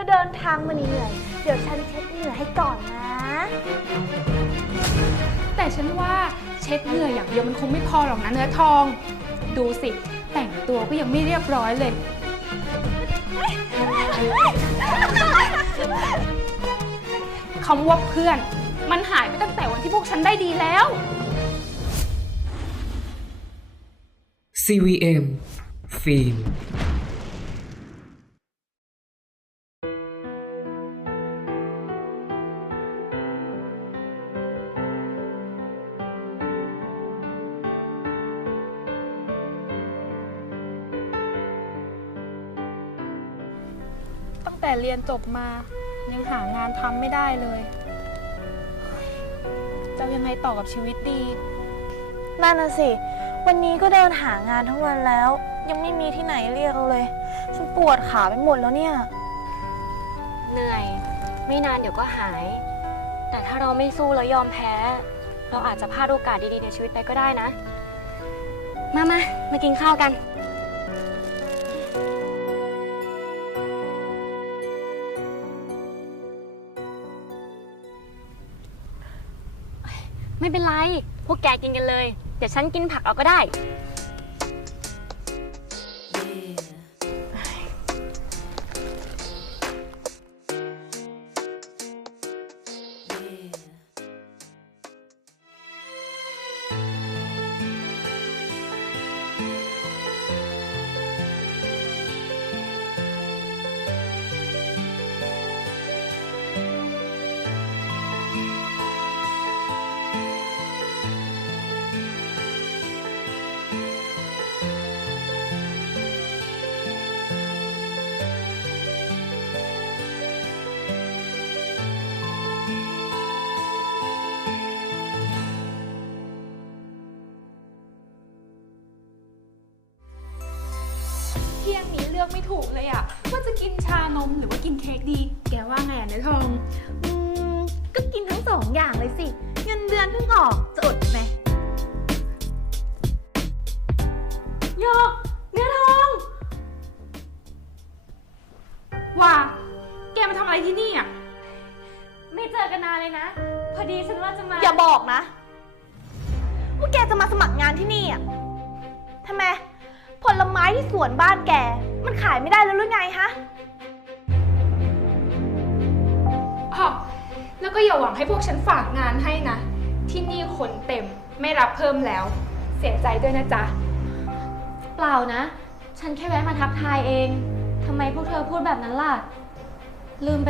อเดินทางมาเหนื่อยๆเดี๋ยวฉันเช็ดเหงื่อให้ก่อนนะ แต่ฉันว่าเช็ดเหงื่ออย่างเดียวมันคงไม่พอหรอกนะเนื้อทอง ดูสิ แต่งตัวก็ยังไม่เรียบร้อยเลย คำว่าเพื่อน มันหายไปตั้งแต่วันที่พวกฉันได้ดีแล้ว CVM ฟิล์ม แต่เรียนจบมายังหางานทำไม่ได้เลยจะยังไงต่อกับชีวิตดี นั่นน่ะสิ วันนี้ก็เดินหางานทั้งวันแล้ว ยังไม่มีที่ไหนเรียกเราเลย ฉันปวดขาไปหมดแล้วเนี่ย เหนื่อย ไม่นานเดี๋ยวก็หาย แต่ถ้าเราไม่สู้แล้วยอมแพ้ เราอาจจะพลาดโอกาสดีๆในชีวิตไปก็ได้นะ มามามากินข้าวกัน ไม่เป็นไร พวกแกกินกันเลย เดี๋ยวฉันกินผักเอาก็ได้ ลือกไม่ถูกเลยอะว่าจะกินชานมหรือว่ากินเค้กดี แกว่าไงอะเนื้อทองอืมก็กินทั้งสองอย่างเลยสิ เงินเดือนเพิ่งออกจะอดไหมโยกเนื้อทองว่าแกมาทำอะไรที่นี่อะไม่เจอกันนานเลยนะ พอดีฉันว่าจะมา อย่าบอกนะ ว่าแกจะมาสมัครงานที่นี่อะทำไม ผลไม้ที่สวนบ้านแก มันขายไม่ได้แล้วหรือไงฮะ อ๋อแล้วก็อย่าหวังให้พวกฉันฝากงานให้นะ ที่นี่คนเต็มไม่รับเพิ่มแล้ว เสียใจด้วยนะจ๊ะ เปล่านะ ฉันแค่แวะมาทักทายเอง ทำไมพวกเธอพูดแบบนั้นล่ะ ลืมไป